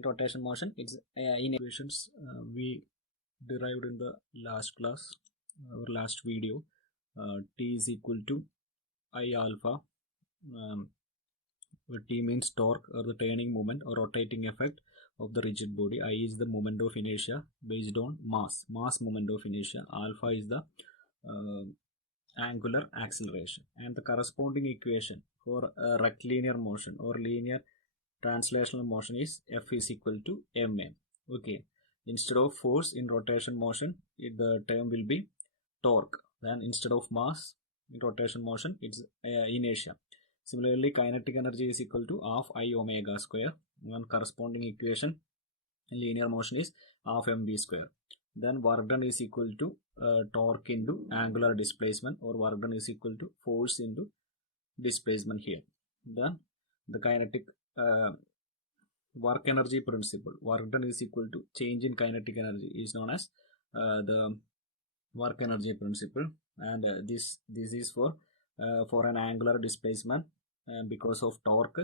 In rotation motion, it's in equations we derived in the last class or last video. T is equal to I alpha, where T means torque or the turning moment or rotating effect of the rigid body. I is the moment of inertia based on mass moment of inertia. Alpha is the angular acceleration, and the corresponding equation for rectilinear motion or linear translational motion is F is equal to ma. Okay, instead of force in rotation motion, the term will be torque. Then instead of mass in rotation motion, it's inertia. Similarly, kinetic energy is equal to half I omega square. One corresponding equation in linear motion is half mv square. Then work done is equal to torque into angular displacement, or work done is equal to force into displacement here. Then the kinetic work energy principle, work done is equal to change in kinetic energy, is known as the work energy principle, and this is for an angular displacement because of torque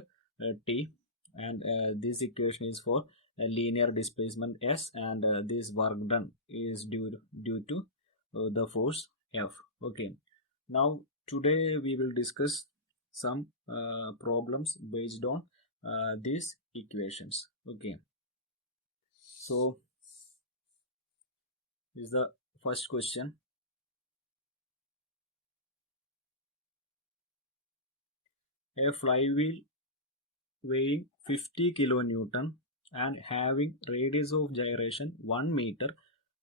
T, and this equation is for a linear displacement S, and this work done is due to the force F. Okay, now today we will discuss some problems based on these equations. Okay, so this is the first question. A flywheel weighing 50 kilonewton and having radius of gyration 1 meter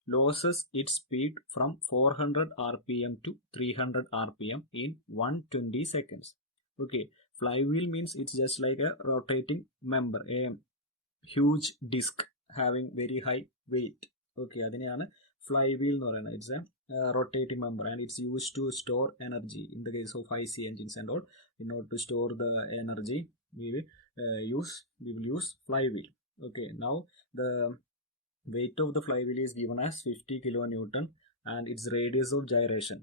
loses its speed from 400 rpm to 300 rpm in 120 seconds. Okay, flywheel means it's just like a rotating member, a huge disc having very high weight. Okay, അതിനെയാണ് flywheel എന്ന് പറയുന്നത്. It's a rotating member, and it's used to store energy in the case of IC engines and all. In order to store the energy, we will use flywheel. Okay, now the weight of the flywheel is given as 50 kilonewton and its radius of gyration.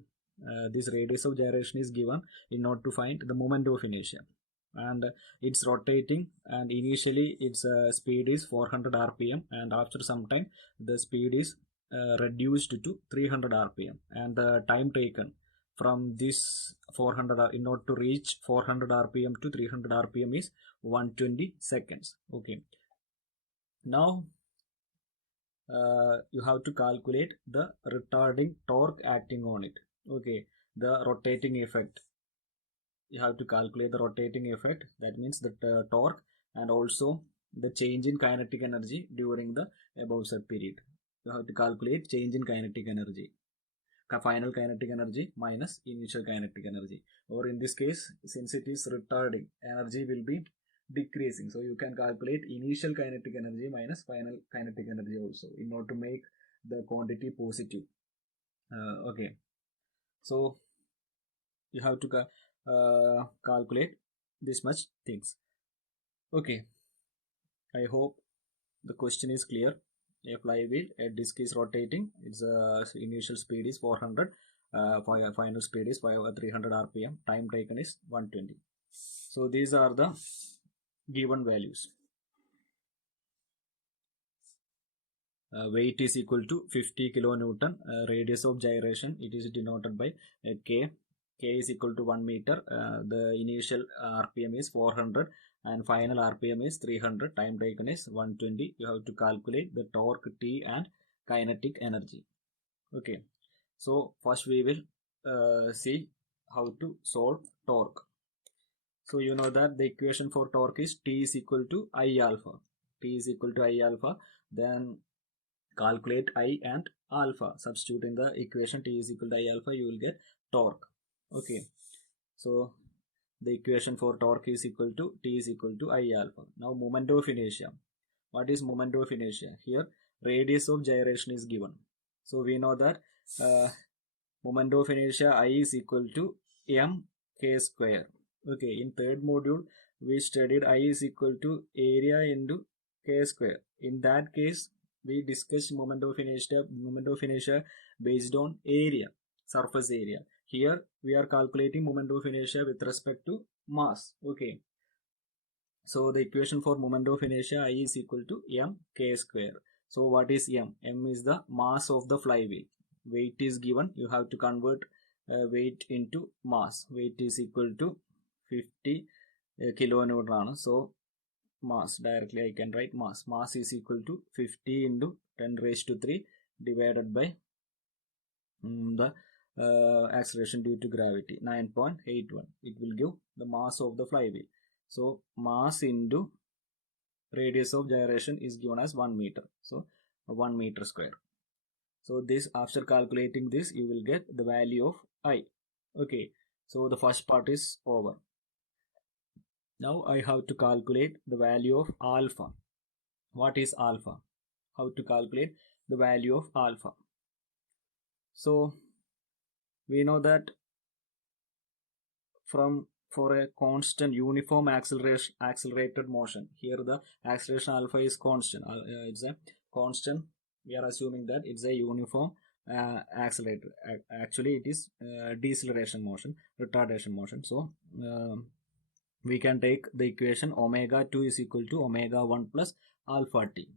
This radius of gyration is given in order to find the moment of inertia, and it's rotating, and initially its speed is 400 rpm, and after some time the speed is reduced to 300 rpm, and the time taken from this 400 in order to reach 400 rpm to 300 rpm is 120 seconds. Okay, now you have to calculate the retarding torque acting on it. Okay, the rotating effect, you have to calculate the rotating effect, that means the torque, and also the change in kinetic energy during the above said period. You have to calculate change in kinetic energy, final kinetic energy minus initial kinetic energy, or in this case, since it is retarding, energy will be decreasing, so you can calculate initial kinetic energy minus final kinetic energy also in order to make the quantity positive. Okay, so you have to calculate this much things. Okay, I hope the question is clear. A flywheel, a disc is rotating, its initial speed is 400, final speed is 300 rpm, time taken is 120. So these are the given values. Weight is equal to 50 kilonewton, radius of gyration, it is denoted by k is equal to 1 meter, the initial rpm is 400 and final rpm is 300, time taken is 120. You have to calculate the torque T and kinetic energy. Okay, so first we will see how to solve torque. So you know that the equation for torque is T is equal to I alpha. T is equal to I alpha. Then calculate I and alpha. Substitute in the equation T is equal to I alpha, you will get torque. Okay, so the equation for torque is equal to T is equal to I alpha. Now moment of inertia. What is moment of inertia? Here radius of gyration is given. So we know that moment of inertia I is equal to mk square. Okay, in third module we studied I is equal to area into k square. In that case we discussed moment of inertia based on area, surface area. Here we are calculating moment of inertia with respect to mass. Okay, So the equation for moment of inertia I is equal to mk square. So what is m? M is the mass of the flywheel. Weight is given. You have to convert weight into mass. Weight is equal to 50 kilonewton. So mass, directly I can write mass. Mass is equal to 50 into 10 raised to 3 divided by the acceleration due to gravity, 9.81. It will give the mass of the flywheel. So mass into radius of gyration is given as 1 meter. So 1 meter square. So this, after calculating this, you will get the value of I. Okay. So the first part is over. Now I have to calculate the value of alpha. What is alpha? How to calculate the value of alpha? So we know that for a constant uniform accelerated motion, here the acceleration alpha is constant. It's a constant. We are assuming that it's a uniform accelerator. Actually it is deceleration motion, retardation motion. So we can take the equation omega 2 is equal to omega 1 plus alpha t.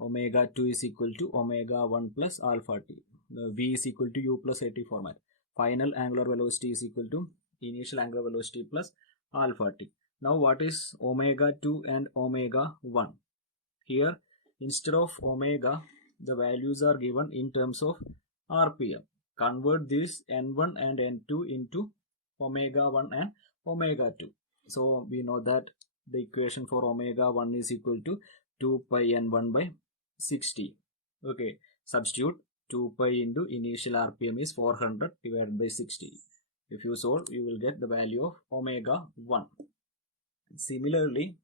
Omega 2 is equal to omega 1 plus alpha t. V is equal to u plus at format. Final angular velocity is equal to initial angular velocity plus alpha t. Now what is omega 2 and omega 1? Here instead of omega, the values are given in terms of RPM. Convert this N1 and N2 into omega 1 and omega 2. So we know that the equation for omega 1 is equal to 2 pi N1 by 60. Okay, substitute 2 pi into initial RPM is 400 divided by 60. If you solve, you will get the value of omega 1. Similarly,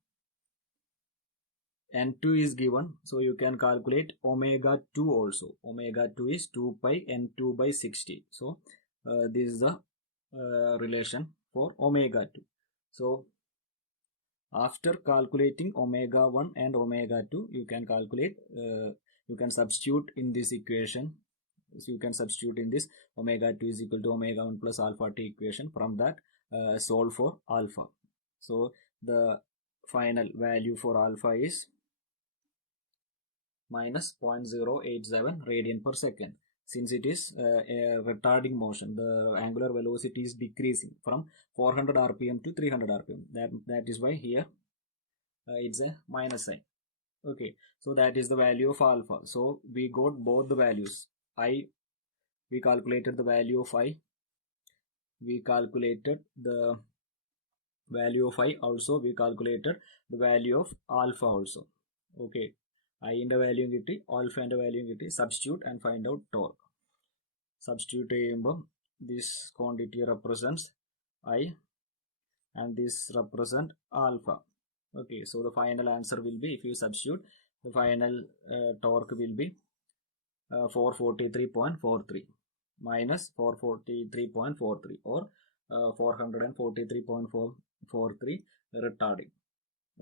N2 is given, so you can calculate omega 2 also. Omega 2 is 2 pi N2 by 60. So this is the relation for omega 2. So after calculating omega 1 and omega 2, you can calculate, you can substitute in this equation. So you can substitute in this omega 2 is equal to omega 1 plus alpha t equation. From that, solve for alpha. So the final value for alpha is minus 0.087 radian per second. Since it is a retarding motion, the angular velocity is decreasing from 400 rpm to 300 rpm. That is why here it's a minus sign. Okay, so that is the value of alpha. So we got both the values. We calculated the value of I. We calculated the value of I also. We calculated the value of alpha also. Okay, I in the value kitti, alpha in the value kitti. Substitute and find out torque. Substitute this quantity represents I and this represent alpha. Okay, so the final answer will be, if you substitute, the final torque will be 443.43 minus 443.43 or 443.43 retarding.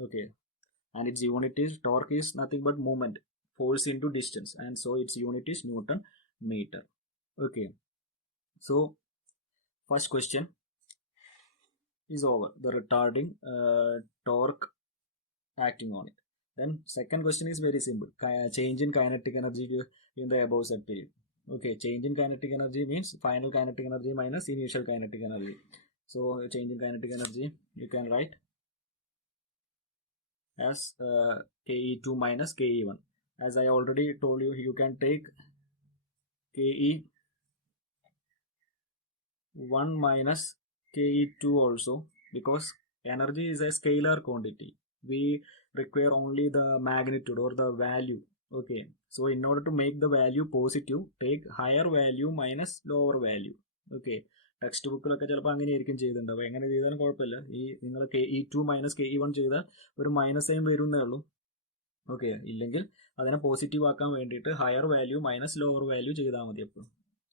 Okay, and its unit is, torque is nothing but movement, force into distance, and so its unit is Newton meter. Okay, so first question is over, the retarding torque acting on it. Then second question is very simple, change in kinetic energy in the above set period. Okay, change in kinetic energy means final kinetic energy minus initial kinetic energy. So change in kinetic energy you can write as KE2 minus KE1. As I already told you, you can take KE1 minus KE2 also, because energy is a scalar quantity. We require only the magnitude or the value. Okay, so in order to make the value positive, take higher value minus lower value. Okay, text ബുക്കിലൊക്കെ ചിലപ്പോൾ അങ്ങനെ ആയിരിക്കും ചെയ്തിട്ടുണ്ടാവും. എങ്ങനെ ചെയ്താലും കുഴപ്പമില്ല. ഈ നിങ്ങൾ KE2 മൈനസ് KE1 ചെയ്താൽ ഒരു മൈനസ് സൈൻ വരുന്നേ ഉള്ളൂ. ഓക്കെ, ഇല്ലെങ്കിൽ അതിനെ പോസിറ്റീവ് ആക്കാൻ വേണ്ടിയിട്ട് higher value minus lower value ചെയ്താൽ മതി എപ്പോൾ.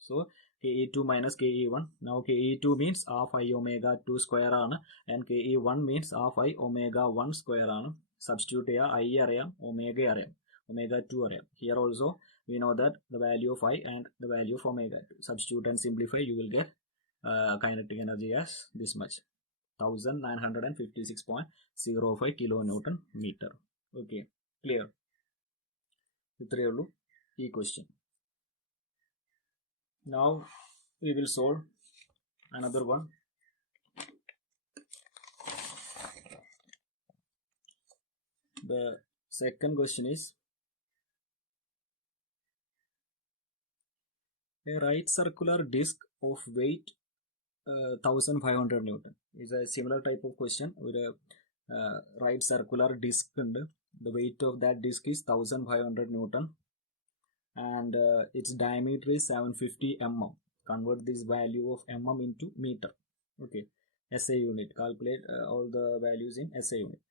So KE2 minus KE1. Now KE2 means half I omega 2 square ആണ്, and KE1 means half I omega 1 square ആണ്. Substitute ചെയ്യാം, I അറിയാം, omega അറിയാം, omega 2 അറിയാം. Here also we know that the value of I and the value of omega 2. Substitute and simplify, you will get kinetic energy as this much. 1956.05 kilonewton meter. Okay, clear. ഇത്രയേ ഉള്ളൂ ഈ question. Now we will solve another one. The second question is, a right circular disc of weight 1500 Newton is a similar type of question with a right circular disc, and the weight of that disc is 1500 Newton, and its diameter is 750 mm. Convert this value of mm into meter. Okay, SI unit. Calculate all the values in SI unit,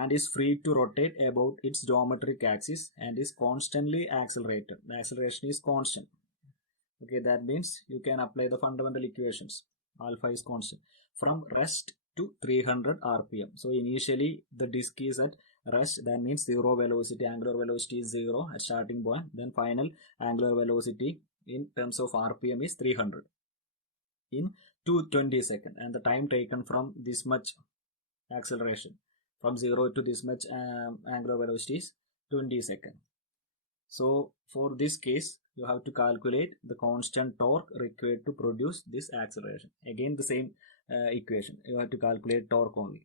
and is free to rotate about its geometric axis and is constantly accelerated. The acceleration is constant. Okay, that means you can apply the fundamental equations. Alpha is constant from rest to 300 rpm. So initially the disk is at rest, that means zero velocity, angular velocity is 0 at starting point, then final angular velocity in terms of rpm is 300 in 220 seconds, and the time taken from this much acceleration from 0 to this much angular velocity is 20 seconds. So for this case you have to calculate the constant torque required to produce this acceleration. Again the same equation, you have to calculate torque only.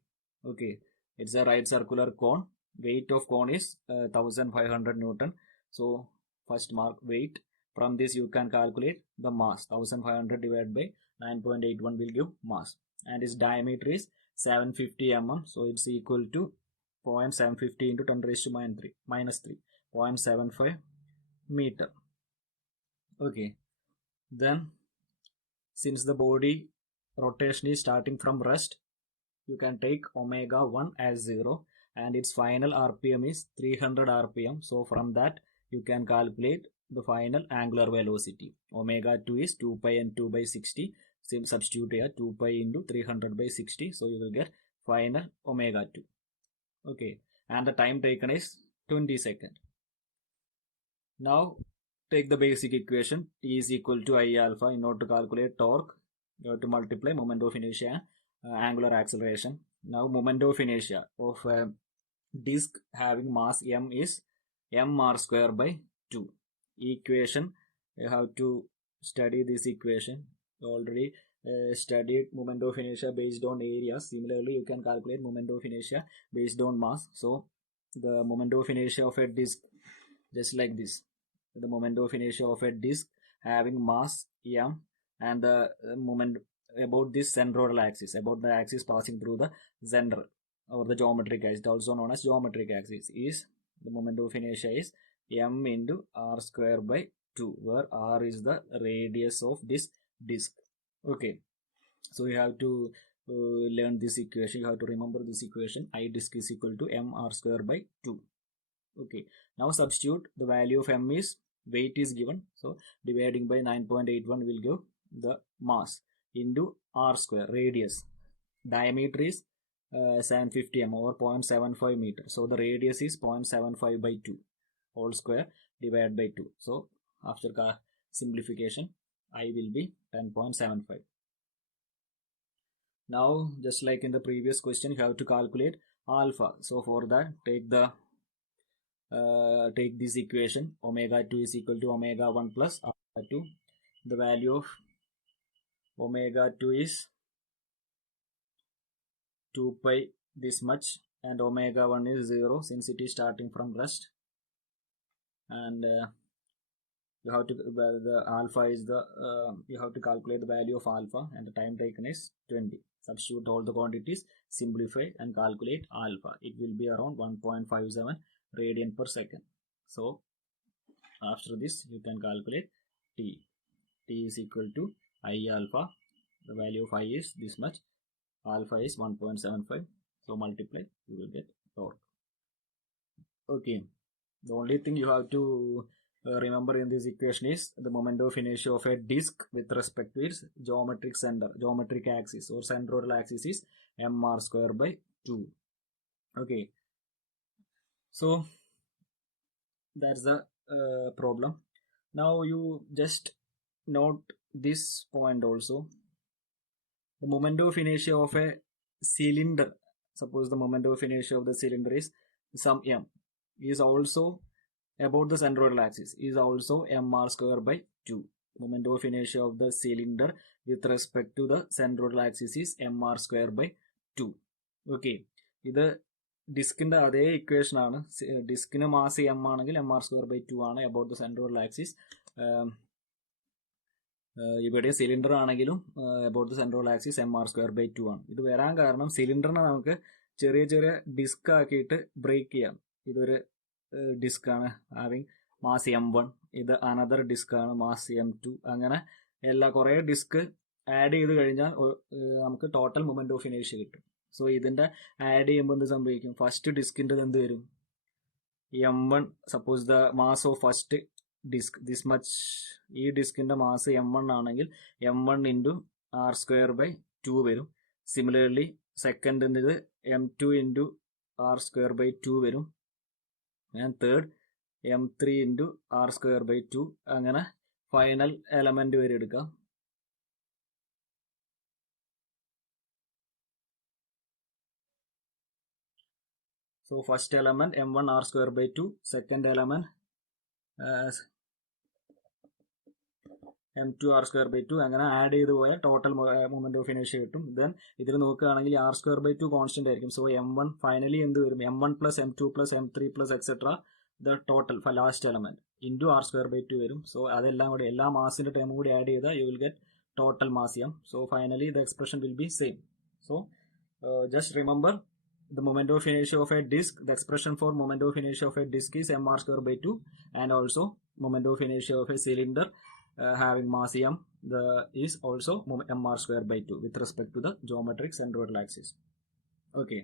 Okay, it's a right circular cone. Weight of cone is 1500 Newton. So first mark weight. From this you can calculate the mass. 1500 divided by 9.81 will give mass, and its diameter is 750 mm. So it's equal to 0.750 into 10 raised to minus 3, 0.75 meter. Okay, then since the body rotation is starting from rest, you can take omega 1 as 0, and its final rpm is 300 rpm. So from that you can calculate the final angular velocity. Omega 2 is 2 pi and 2 by 60. Substitute here 2 pi into 300 by 60, so you will get final omega 2. Okay, and the time taken is 20 seconds. Now take the basic equation. T is equal to I alpha. In order to calculate torque, you have to multiply moment of inertia and angular acceleration. Now moment of inertia of a disk having mass m is mr square by 2. Equation, you have to study this equation. You already studied moment of inertia based on area. Similarly you can calculate moment of inertia based on mass. So the moment of inertia of a disk, just like this, the moment of inertia of a disk having mass m, and the moment about this centroidal axis, about the axis passing through the center or the geometric axis, also known as geometric axis, is the moment of inertia is m into r square by 2, where r is the radius of this disk. Okay, so you have to learn this equation. You have to remember this equation. I disk is equal to mr square by 2. Okay, now substitute the value of m is weight is given, so dividing by 9.81 will give the mass into r square, radius, diameter is 750 mm or 0.75 meter. So the radius is 0.75 by 2 whole square divided by 2. So after simplification I will be 10.75. Now just like in the previous question, you have to calculate alpha. So for that take this equation. Omega 2 is equal to omega 1 plus alpha 2. The value of omega 2 is 2 pi this much, and omega 1 is 0 since it is starting from rest, and you have to the alpha is the you have to calculate the value of alpha, and the time taken is 20. Substitute all the quantities, simplify and calculate alpha. It will be around 1.57 radian per second. So after this you can calculate t. T is equal to I alpha. The value of I is this much, alpha is 1.75, so multiply, you will get torque. Okay, the only thing you have to remember in this equation is the moment of inertia of a disk with respect to its geometric center, geometric axis or centroidal axis is mr square by 2. Okay, so that's the problem. Now you just note this point also. The moment of inertia of a cylinder, suppose the moment of inertia of the cylinder is some m, is also about the centroidal axis, is also mr square by 2. Moment of inertia of the cylinder with respect to the centroidal axis is mr square by 2. Okay, ഇത് ഡിസ്കിന്റെ അതേ equation ആണ്. ഡിസ്കിന് mass M ആണെങ്കിൽ mr square by 2 ആണ് about the centroidal axis. ഇവിടെ cylinder ആണെങ്കിലും about the centroidal axis mr square by 2 ആണ്. ഇത് വരാൻ കാരണം സിലിണ്ടറിനെ നമുക്ക് ചെറിയ ചെറിയ ഡിസ്ക് ആക്കിയിട്ട് ബ്രേക്ക് ചെയ്യാം. ഇതൊരു ഡിസ്ക് ആണ് ഹാവിങ് മാസ് m1, ഇത് അനദർ ഡിസ്ക് ആണ് മാസ് m2. അങ്ങനെ കുറേ ഡിസ്ക് ആഡ് ചെയ്ത് കഴിഞ്ഞാൽ നമുക്ക് ടോട്ടൽ മൊമെന്റ് ഓഫ് ഇനേഷ്യ കിട്ടും. സോ ഇതിന്റെ ആഡ് ചെയ്യുമ്പോൾ എന്ത് സംഭവിക്കും? ഫസ്റ്റ് ഡിസ്കിന്റെ എന്ത് വരും? m1, suppose the mass of first disk this much, ഈ ഡിസ്കിന്റെ മാസ് m1 ആണെങ്കിൽ m1 into R square by 2 വരും. സിമിലർലി സെക്കൻഡിൻ്റെത് m2 into R square by 2 വരും. And third m3 into R square by 2. അങ്ങനെ ഫൈനൽ എലമെന്റ് വരെ എടുക്കാം. So first element m1 r square by 2, second element m2 r square by 2. അങ്ങനെ add ചെയ്ത് പോയാൽ total moment of ഇനേഷ്യ കിട്ടും. Then ഇതിൽ നോക്കുകയാണെങ്കിൽ ആർ സ്ക്വയർ ബൈ 2 കോൺസ്റ്റന്റ് ആയിരിക്കും. സോ m1 ഫൈനലി എന്ത് വരും? m1 plus m2 plus m3 plus etcetera the total last element into R square by 2 വരും. സോ അതെല്ലാം കൂടി എല്ലാ മാസിന്റെ ടേമും കൂടി ആഡ് ചെയ്താൽ you will get total mass m. So finally the expression will be same. So just remember the moment of inertia of a disk, the expression for moment of inertia of a disk is mr square by 2, and also moment of inertia of a cylinder having mass m is also mr square by 2 with respect to the geometric centroidal axis. Okay.